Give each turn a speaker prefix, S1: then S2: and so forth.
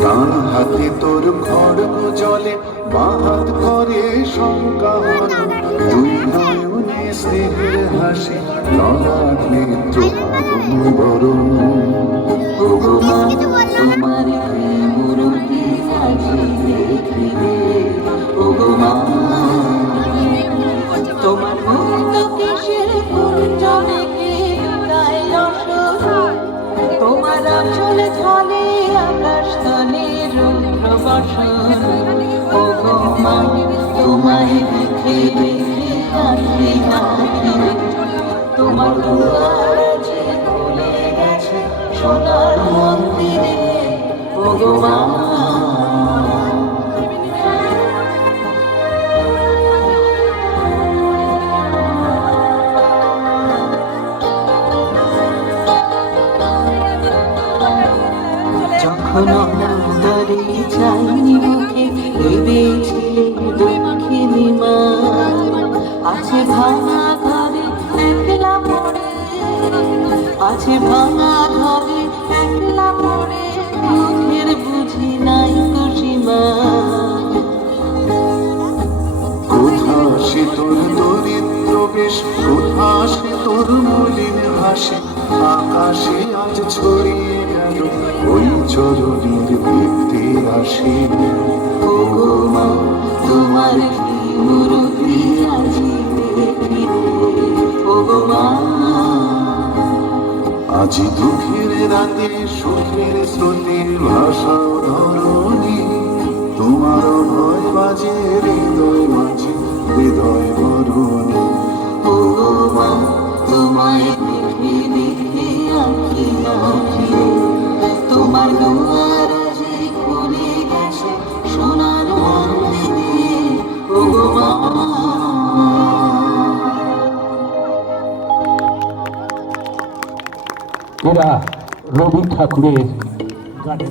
S1: ডান হাতে তোর খড়গ জলে বাহাত করে শঙ্কা দুই নয়নে স্নেহের হাসি, ললাট নেত্র বরণ
S2: তোমার সোনার মন্দিরে ভগবান যখন অন্তরে চাইনি মুখে ভেবেছিলে দুঃখিনী মা আছে ভাঙা আছে ভাঙা ঘরে একলা পড়ে দুঃখের বুঝি নাই কুসিমা।
S1: কোথা সে তোর দরিদ্র বেশ কোথা সে তোর মলিন হাসি। আকাশে আজ ছড়িয়ে গেল ওই চরণের বৃত্তি
S2: ভগমা তোমার কি মূর্তি আজি?
S1: আজি দুঃখের রাতে, সুখের স্রোতের ভাষা ধরণী। তোমার ভয় বাজে হৃদয় মাঝে, হৃদয় বরণী
S2: মা, তোমায় তোমার
S3: এরা রবি ঠাকুরের গানের